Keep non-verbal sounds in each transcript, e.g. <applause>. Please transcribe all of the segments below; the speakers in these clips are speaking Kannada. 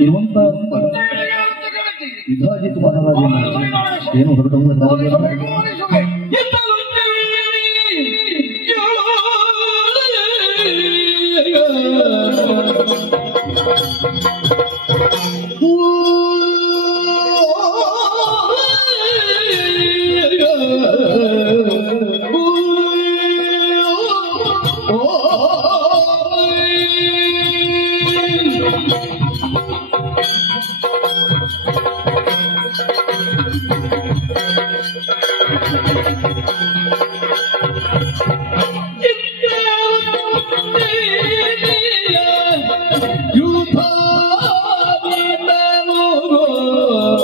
ಇರುವಂತ ವಿಭಾಜಿತ ಮಹಾರಾಜ ಏನು ಹೊರಟು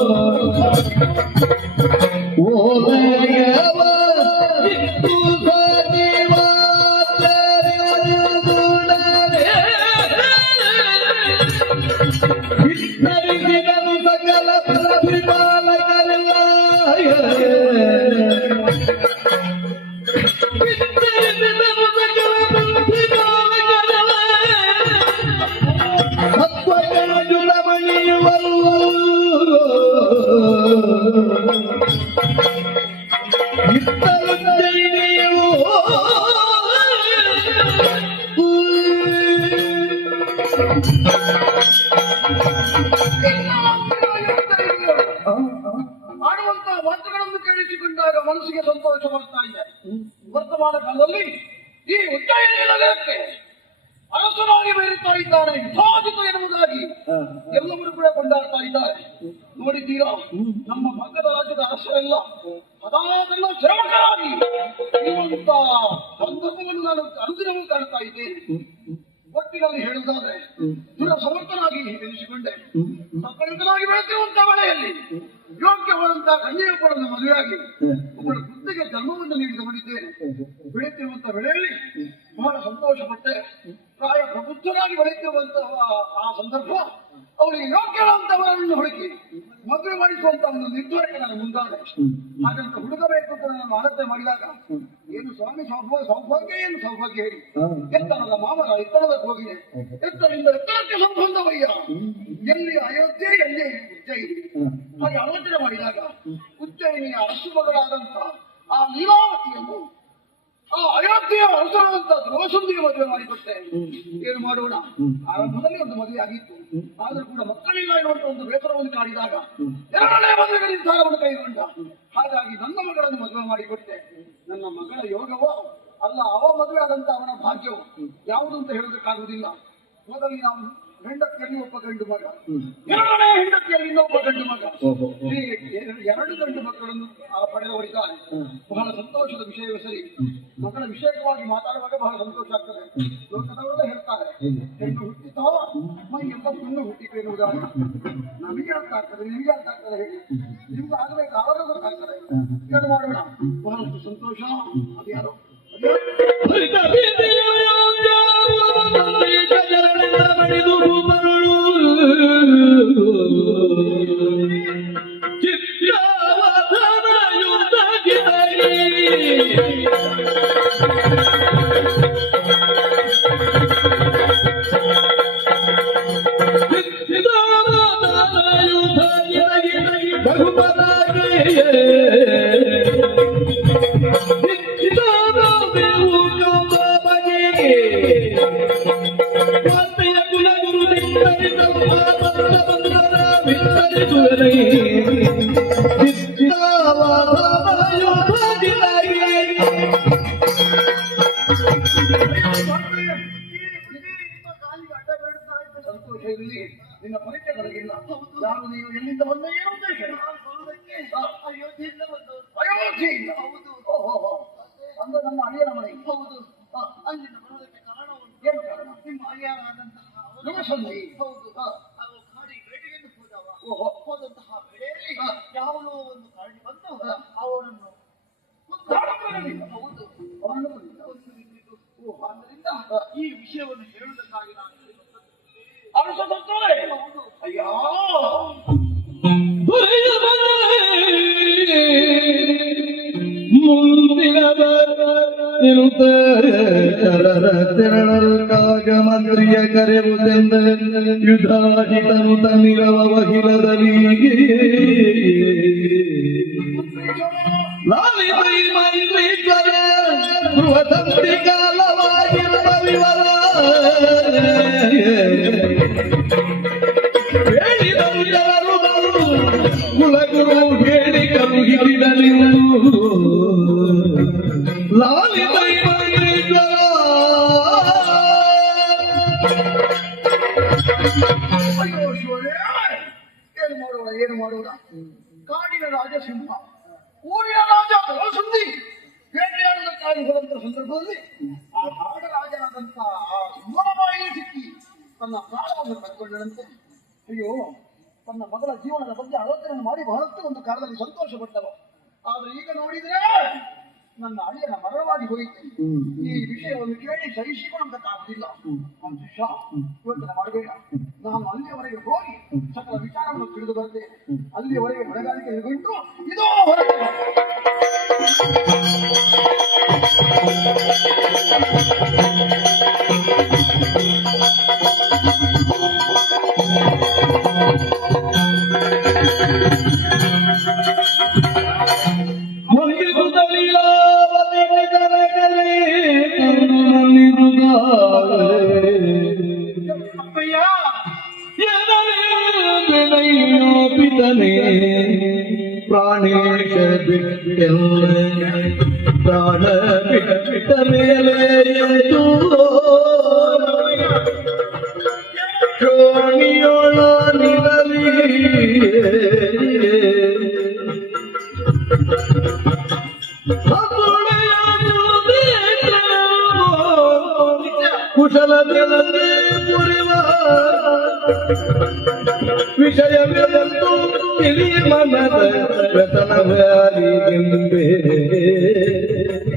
Oh, ಕೇಳಿಸಿಕೊಂಡಾಗ ಮನಸ್ಸಿಗೆ ಸಂತೋಷ ಬರ್ತಾ ಇದೆ. ವರ್ತಮಾನ ಕಾಲದಲ್ಲಿ ಈ ಉಜ್ಜಯಿನಿ ನಗರಕ್ಕೆ ಅರಸನಾಗಿ ಬೇರುತ್ತಾ ಇದ್ದಾನೆ ವಿಭಾಜಿತ ಎನ್ನುವುದಾಗಿ ಎಲ್ಲವರು ಕೂಡ ಕೊಂಡಾಡ್ತಾ ಇದ್ದಾರೆ. ನೋಡಿದ್ದೀರಾ? ನಮ್ಮ ಭಾಗದ ರಾಜ್ಯದ ಅರಸರೆಲ್ಲ ಸದಾತನ ಶ್ರಮಕರಾಗಿ ಇರುವಂತ ಸಂದರ್ಭವನ್ನು ನಾನು ಅನುದಿನವೂ ಕಾಣ್ತಾ ಇದ್ದೇನೆ. ಒಟ್ಟಿನಲ್ಲಿ ಹೇಳುವುದಾದ್ರೆ ದೃಢ ಸಮರ್ಥನಾಗಿ ಎನಿಸಿಕೊಂಡೆ. ಸಕ್ಕಳಿತನಾಗಿ ಬೆಳೆದಿರುವಂತ ಮನೆಯಲ್ಲಿ ಯೋಗ್ಯವಾದಂತಹ ಕನ್ಯೆಯೊಬ್ಬಳನ್ನು ಮದುವೆಯಾಗಿ ಒಬ್ಬಳ ವೃತ್ತಿಗೆ ಜನ್ಮವನ್ನು ನೀಡಿದ ನೀಡಿದವನಿದ್ದೇನೆ ಬೆಳೆಯುತ್ತಿರುವಂತಹ ವೇಳೆಯಲ್ಲಿ ಬಹಳ ಸಂತೋಷ ಪಟ್ಟೆ ಪ್ರಾಯ ಪ್ರಬುದ್ಧರಾಗಿ ಬೆಳೆಯುತ್ತಿರುವಂತಹ ಆ ಸಂದರ್ಭ ಅವರಿಗೆ ಯೋಗ್ಯವಾದಂತವರನ್ನು ಹುಡುಕಿ ಮದುವೆ ಮಾಡಿಸುವಂತಹ ಒಂದು ನಿರ್ಧಾರಕ್ಕೆ ನಾನು ಮುಂದಾದೆ. ಹಾಗಂತ ಹುಡುಕಬೇಕು ಅಂತ ನಾನು ಆಲೋಚನೆ ಮಾಡಿದಾಗ ಏನು ಸ್ವಾಮಿ ಸೌಭಾಗ್ಯ ಸೌಭಾಗ್ಯ ಏನು ಸೌಭಾಗ್ಯ ಹೇಳಿ? ಎತ್ತರದ ಮಾಮರ ಎತ್ತರದ ಹೋಗಿದೆ ಎತ್ತರಿಂದ ಎತ್ತರಕ್ಕೆ ಸಂಬಂಧವಯ್ಯ ಎಲ್ಲಿ ಅಯೋಧ್ಯೆ ಎಲ್ಲಿ ಉಜ್ಜಯಿನಿ ಹಾಗೆ ಆಲೋಚನೆ ಮಾಡಿದಾಗ ಉಜ್ಜಯಿನಿಯ ಅರಸು ಮಗಳಾದಂತ ಆ ಲೀಲಾವತಿಯನ್ನು ಆ ಅಯೋಧ್ಯೆಯ ಅರಸರಾದಂತ ಧ್ರುವಸುಂದಿಗೆ ಮದುವೆ ಮಾಡಿಕೊಟ್ಟೆ. ಏನು ಮಾಡೋಣ? ಆರಂಭದಲ್ಲಿ ಒಂದು ಮದುವೆ ಆಗಿತ್ತು. ಆದ್ರೂ ಕೂಡ ಮಕ್ಕಳಿಲ್ಲ ಎನ್ನುವಂತ ಒಂದು ಬೇಸರವನ್ನು ಕಾಡಿದಾಗ ಎರಡನೇ ಮದುವೆಗೆ ನಿರ್ಧಾರವನ್ನು ಕೈಗೊಂಡ. ಹಾಗಾಗಿ ನನ್ನ ಮಗಳನ್ನು ಮದುವೆ ಮಾಡಿಕೊಟ್ಟೆ. ನನ್ನ ಮಗಳ ಯೋಗವೋ? ಅಲ್ಲ ಅವ ಮದುವೆ ಆದಂತ ಅವನ ಭಾಗ್ಯವೋ? ಯಾವುದು ಅಂತ ಹೇಳೋದಕ್ಕಾಗುವುದಿಲ್ಲ. ಮೊದಲು ನಾವು ಹೆಂಡತಿಯಲ್ಲಿ ಒಬ್ಬ ಗಂಡು ಮಗ. ಎರಡನೇ ಹೆಂಡತಿಯಲ್ಲಿ ಇನ್ನೊಬ್ಬ ಗಂಡು ಮಗ. ಎರಡು ಗಂಡು ಮಕ್ಕಳನ್ನು ಆ ಪಡೆದವರಿದ್ದಾರೆ. ಬಹಳ ಸಂತೋಷದ ವಿಷಯವೇ ಸರಿ. ಮಕ್ಕಳ ವಿಷಯವಾಗಿ ಮಾತಾಡುವಾಗ ಬಹಳ ಸಂತೋಷ ಆಗ್ತದೆ. ಲೋಕದವರೆಲ್ಲ ಹೇಳ್ತಾರೆ. ಹೆಣ್ಣು ಹುಟ್ಟಿತೋ ಮೈ ಎಲ್ಲ ಹುಣ್ಣು ಹುಟ್ಟಿತು ಎನ್ನುವುದಾಗಿ. ನಮಗೆ ಅರ್ಥ ಆಗ್ತದೆ ನಿಮಗೆ ಅರ್ಥ ಆಗ್ತದೆ ಹೇಳಿ ನಿಮ್ಗೆ ಆಗಬೇಕು ಆವಾಗ ಗೊತ್ತಾಗ್ತದೆ ಏನು ಮಾಡೋಣ. ಬಹಳಷ್ಟು ಸಂತೋಷ. ಅದು ಯಾರು? ಅದು ಯಾರು? ಅಯೋಧ್ಯೆಯಿಂದ ಹೌದು ಓಹೋ. ಅಂದ್ರೆ ನಮ್ಮ ಅಳಿಯನ ಮನೆ ಹೌದು ಅಲ್ಲಿ ಅಲ್ಲಿಂದ ಬರುವುದಕ್ಕೆ ಕಾರಣ ಏನು ಕಾರಣ ನಿಮ್ಮ ಅಳಿಯಾರಾದಂತಹ ಅವರು- ಯುವಸಂಧಿ. ಹೌದು. ಅವರು ಕಾಡಿಗೆ ಬೇಟೆಗೆಂದು ಹೋದವ ಓಹೋ. ಹೋದಂತಹ ವೇಳೆಯಲ್ಲಿ ಹಾ. ಯಾವನೋ ಒಂದು ಕಾಡಿ ಬಂದು. ಅವರನ್ನು ಹೌದು ಅವನನ್ನು ಕೊಂದಿದ್ದ. ಕೊಂದು ಬಿಟ್ಟಿದ್ದು. ಓ, ಆದ್ದರಿಂದ. ಈ ವಿಷಯವನ್ನು ಹೇಳುವುದಕ್ಕಾಗಿ ನಾನು ಇಲ್ಲಿ. ಅರಸ ಸತ್ತೋದೆ. ಹೌದು ಅಯ್ಯೋ ತೆರಳಲ್ಕಾಗ ಮಂತ್ರಿಯ ಕರೆವುದೆಂದ ಯುಧಾಜಿತನು ತನ್ನಿರವ ವಹಿಲದಲಿಗೆ ಲಾಲಿ ಮೈ ಗೃಹ ತಂತ್ರಿ ಕಾಲವಾಗಿರುವ ಅಯ್ಯೋ ಶಿವನೇ ಏನು ಮಾಡುವ ಏನು ಮಾಡೋಣ ಕಾಡಿನ ರಾಜ ಸಿಂಹ ಊರಿನ ರಾಜ ಸುದ್ದಿ ಬೇಟೆಯಾಡುವುದಕ್ಕಾಗಿ ಹೋದಂತ ಸಂದರ್ಭದಲ್ಲಿ ಆ ಕಾಡ ರಾಜನಾದಂತ ಆ ಸಿಂಹನ ಬಾಯಿಗೆ ಸಿಕ್ಕಿ ತನ್ನ ಪ್ರಾಣವನ್ನು ಕಳ್ಕೊಂಡಂತೆ ಅಯ್ಯೋ ತನ್ನ ಮಗಳ ಜೀವನದ ಬಗ್ಗೆ ಆಲೋಚನೆ ಮಾಡಿ ಬಹಳಷ್ಟು ಒಂದು ಕಾಲದಲ್ಲಿ ಸಂತೋಷಪಟ್ಟವ ಆದ್ರೆ ಈಗ ನೋಡಿದ್ರೆ ನನ್ನ ಅಳಿಯನ ಮರಣವಾಗಿ ಹೋಯಿತು. ಈ ವಿಷಯವನ್ನು ಕೇಳಿ ಸಹಿಸಿಕೊಳ್ಳುವುದಕ್ಕಾಗುದಿಲ್ಲ ಅಂಶಿಷ ಯೋಚನೆ ಮಾಡಬೇಡ ನಾನು ಅಲ್ಲಿಯವರೆಗೆ ಹೋಗಿ ಸಕಲ ವಿಚಾರವನ್ನು ತಿಳಿದು ಬರ್ತೇನೆ. ಅಲ್ಲಿಯವರೆಗೆ ಹೊಣೆಗಾರಿಕೆ ಹಿಡಿದುಕೊಂಡು ಇದೋ ಹೊರಗೆ ಹೊಂದಿಸುತ್ತ ಮೇಲೆ ಎಂತೂ ಶೋಣಿಯೋಳ ನಿರಲಿ ಕುಶಲದಲ್ಲಿ ಪುರಿವ ವಿಷಯವೆಂದು ತಿಳಿ ಮನದ ವ್ಯಸನವಾರಿಗೆಂಬೆ ಏನನೆಂಬೇನೆಯೋ ಪಿತನೇ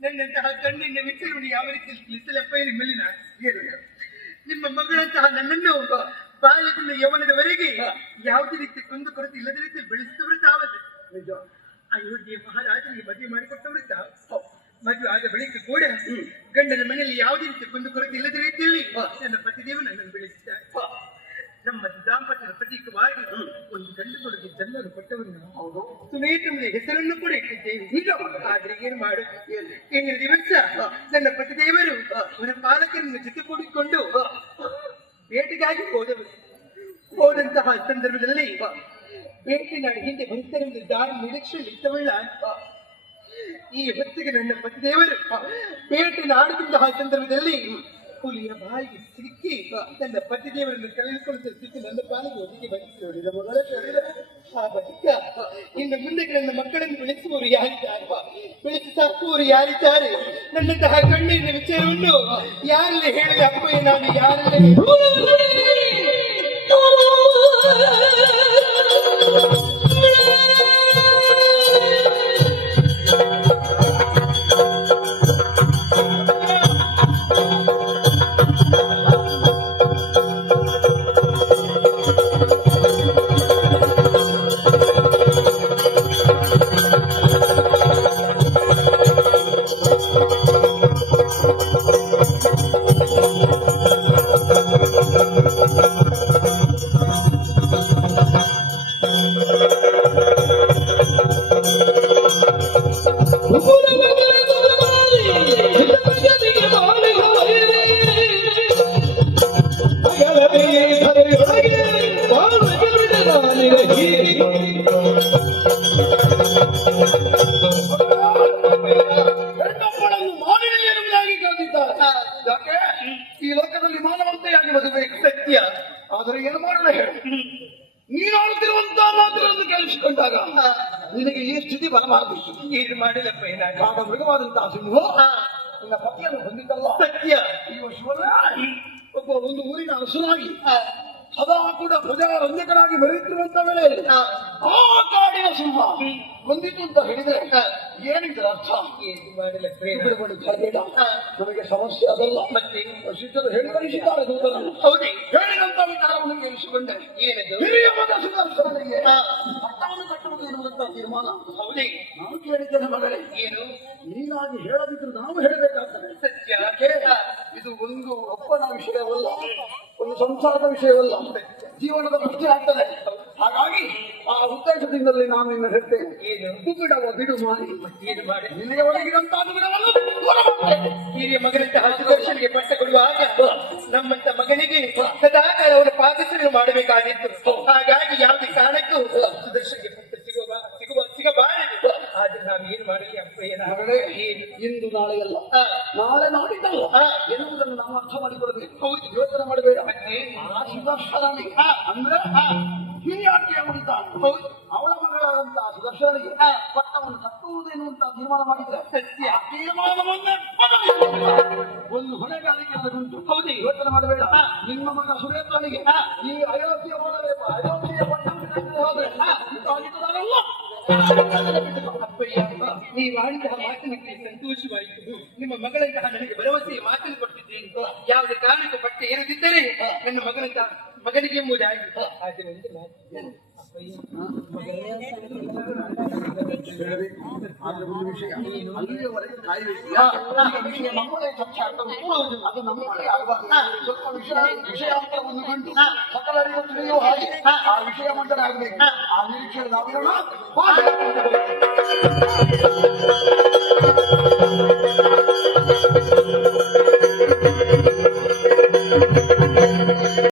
ನನ್ನಂತಹ ಕಣ್ಣಿನ ವಿಚಾರವನ್ನು ಯಾವ ರೀತಿ ತಿಳಿಸಲಪ್ಪ ನಿಮ್ಮಲ್ಲಿನ ಏನು? ನಿಮ್ಮ ಮಗಳಂತಹ ನನ್ನನ್ನು ಒಬ್ಬ ಬಾಲ್ಯದಿಂದ ಯವನದವರೆಗೆ ಯಾವುದೇ ರೀತಿ ಕುಂದು ಕೊರತೆ ಇಲ್ಲದ ರೀತಿ ಬೆಳೆಸಿದವರು ತಾವದು ನಿಜ ಗಂಡನ ಮನೆಯಲ್ಲಿ ಯಾವುದೇ ರೀತಿ ಕುಂದು ಕೊರತೆ ಇಲ್ಲದ ರೀತಿಯಲ್ಲಿ ನನ್ನ ಪತಿದೇವ ನನ್ನನ್ನು ಬೆಳೆಸಿದ್ದಾರೆ ನಮ್ಮ ದಾಂಪತ್ಯದ ಪ್ರತೀಕವಾಗಿ ಒಂದು ಗಂಡು ಕೊಡುಗೆ ಜನರು ಕೊಟ್ಟವನು ಹೌದು. ಸುನೇತಮ್ಮನ ಹೆಸರನ್ನು ಕೂಡ ಇಟ್ಟಿದ್ದೇವೆ. ಆದ್ರೆ ಏನ್ ಮಾಡು? ಇಂದಿನ ದಿವಸ ನನ್ನ ಪತಿದೇವರು ಅವರ ಪಾಲಕರನ್ನು ಜೊತೆ ಕೂಡಿಕೊಂಡು ಬೇಟೆಗಾಗಿ ಹೋದವರು. ಹೋದಂತಹ ಸಂದರ್ಭದಲ್ಲಿ ಬೇಟೆ ನಾಡು ಹಿಂದೆ ಬರುತ್ತಾರೆ ದಾರಿ ನಿರೀಕ್ಷೆ ಇತ್ತವಲ್ಲ ಈ ಹೊತ್ತಿಗೆ ನನ್ನ ಪತಿದೇವರು ಬೇಟೆ ನಾಡುತ್ತಿದ್ದ ಸಂದರ್ಭದಲ್ಲಿ ಹುಲಿಯ ಬಾಯಿಗೆ ಸಿಕ್ಕಿ ನನ್ನ ಪತಿದೇವರನ್ನು ಕಳೆದುಕೊಳ್ಳುತ್ತ ಸ್ಥಿತಿ ನನ್ನ ಪಾಲಿಗೆ ಒದಗಿ ಬಂದಿತು ನೋಡಿದ ಆ ಬಳಿಕ ಇನ್ನು ಮುಂದಕ್ಕೆ ನನ್ನ ಮಕ್ಕಳನ್ನು ಬೆಳೆಸುವವರು ಯಾರಿದ್ದಾರೆ? ಬೆಳೆಸಿ ಸಾಕುವವರು ಯಾರಿದ್ದಾರೆ? ನನ್ನಂತಹ ಕಣ್ಣಿನ ವಿಚಾರವನ್ನು ಯಾರಲ್ಲಿ ಹೇಳಿದ? ಅಪ್ಪಯ್ಯ, ನಾನು ಯಾರಲ್ಲಿ ಏನು ಮಾಡೋಣ ಹೇಳು ನೀನು ಆಡುತ್ತಿರುವಂತಹ ಮಾತುಗಳನ್ನು ಕೇಳಿಸಿಕೊಂಡಾಗ ನಿನಗೆ ಈ ಸ್ಥಿತಿ ಬರಬಾರದು ಏನು ಮಾಡಿಲ್ಲಪ್ಪ ಏನಾಗ ಮೃಗವಾದಂತಹ ಸಿಂಹ ನಿನ್ನ ಪತಿಯನ್ನು ಹೊಂದಿದ್ದಲ್ಲ. ಸತ್ಯ ಇವ ಶಿವನ ಒಬ್ಬ ಒಂದು ಊರಿನ ಅರಸನಾಗಿ ಕೂಡ ಪ್ರಜಾರಂಜಕನಾಗಿ ರಂಜಕನಾಗಿ ವೇಳೆಯಲ್ಲಿ ವೇಳೆ ಆ ಕಾಡಿನ ಸಿಂಹ ಬಂದಿತ್ತು ಅಂತ ಹೇಳಿದ್ರೆ. ಏನಿದ್ರ ಅರ್ಥ. ನಮಗೆ ಸಮಸ್ಯೆ ಅದಲ್ಲ. ಮತ್ತೆ? ಶಿಷ್ಯರು ಹೇಳಿ ಕಳಿಸಿದ್ದಾರೆ ದೂತರನ್ನು. ಹೇಳಿದಂತ ವಿಚಾರವನ್ನು ಕೇಳಿಸಿಕೊಂಡೆ. ಹಿರಿಯ ಮಗ ಸುದರ್ಶನಿಗೆ ಹಾ. ಪಟ್ಟವನ್ನು ಕಟ್ಟುವುದು ಎನ್ನುವಂತ ತೀರ್ಮಾನ. ಹೌದೇ? ನಾನು ಕೇಳಿದ್ದೇನೆ ಮಗಳೇ. ಏನು? ನೀನಾಗಿ ಹೇಳದಿದ್ರು ನಾವು ಹೇಳಬೇಕಾಗ್ತದೆ. ಸತ್ಯ. ಇದು ಒಂದು ಒಪ್ಪನ ವಿಷಯವಲ್ಲ ಒಂದು ಸಂಸಾರದ ವಿಷಯವಲ್ಲ. ಜೀವನದ ಪ್ರಶ್ನೆ ಆಗ್ತದೆ ಹಾಗಾಗಿ ಆ ಉದ್ದೇಶದಿಂದಲೇ ನಾನು ನಿನ್ನ ಹೇಳ್ತೇನೆ ಬಿಡುವ ಬಿಡವ ಬಿಡು ಮಾಡಿ ಏನು ಮಾಡಿ ನಿನಗೆ ಒಳಗಿರುವಂತಹ ಬಿಡವನ್ನು ದೂರ ಮಾಡ್ತೇನೆ. ಹಿರಿಯ ಸುದರ್ಶನಿಗೆ ಪಟ್ಟ ಕೊಡುವಾಗ ನಮ್ಮಂತ ಮಗನಿಗೆ ಸದಾ ಅವರು ಪಾದಸೆಯನ್ನು ಮಾಡಬೇಕಾಗಿತ್ತು. ಹಾಗಾಗಿ ಯಾವುದೇ ಕಾರಣಕ್ಕೂ ಸುದರ್ಶನಿಗೆ ಪಟ್ಟ ಸಿಗುವ ಸಿಗುವ ಸಿಗಬಾರದು ಆದ್ರೆ ನಾವು ಏನ್ ಮಾಡಲಿ ಅಪ್ಪ ಮಗಳೇ, ಇಂದು ನಾಳೆ ಅಲ್ಲ ನಾಳೆ ನಾಡಿದ್ದಲ್ಲ. ಎನ್ನುವುದನ್ನು ನಾವು ಅರ್ಥ ಮಾಡಿಕೊಡಬೇಕು ಹೌದು ಯೋಚನೆ ಮಾಡಬೇಡ. ಆ ಸುದರ್ಶನಿಗೆ ಅಂದ್ರೆ ಹಿರಿಯಾಟಿಯ ಉಳಿತಾನೆ ಹೌದು. ಅವಳ ಮಗಳಾದಂತಹ ಸುದರ್ಶನಿಗೆ. ಪಟ್ಟವನ್ನು ಕಟ್ಟುವುದು ಅಂತ ತೀರ್ಮಾನ ಮಾಡಿದ್ರೆ ತೀರ್ಮಾನವನ್ನೇ ಒಂದು ಹೊಣೆಗಾರಿಕೆ ಉಂಟು. ಹೌದು. ಯೋಚನೆ ಮಾಡಬೇಡ. ನಿಮ್ಮ ಮಗ ಸುರೇಂದ್ರನಿಗೆ. ಈ ಅಯೋಧ್ಯೆ ಮಾಡಬೇಕು ಅಯೋಧ್ಯೆಯ ಕಟ್ಟಿದ್ರೆ ಹೋದ್ರೆ <laughs> ಹಾ, ಇದು ಆಗಿದ್ದದಲ್ಲ. ಅಪ್ಪಯ್ಯ ನೀವು ಆಡಿದ ಮಾತಿನ ಸಂತೋಷವಾಯಿತು ನಿಮ್ಮ ಮಗಳಂತಹ ನನಗೆ ಭರವಸೆ ಮಾತನ್ನು ಕೊಟ್ಟಿದ್ದೇನೆ ಯಾವುದೇ ಕಾರಣಕ್ಕೆ ಬಟ್ಟೆ ಏರದಿದ್ದರೆ ನನ್ನ ಮಗನಂತಹ ಮಗನಿಗೆ ಎಂಬುದಾಗಿ ಹಾಗೆ ಒಂದು. ಅದು ನಮ್ಮೊಳಗೆ ಆಗಬಾರ್ದು ಸ್ವಲ್ಪ ವಿಷಯ ಸಕಲರಿಗೂ ತಿಳಿಯುವ ಹಾಗೆ ಆ ವಿಷಯ ಮಂಡನೆ ಆಗಬೇಕು ಆ ನಿರೀಕ್ಷೆ ನಾವಿರೋಣ Thank <laughs> you.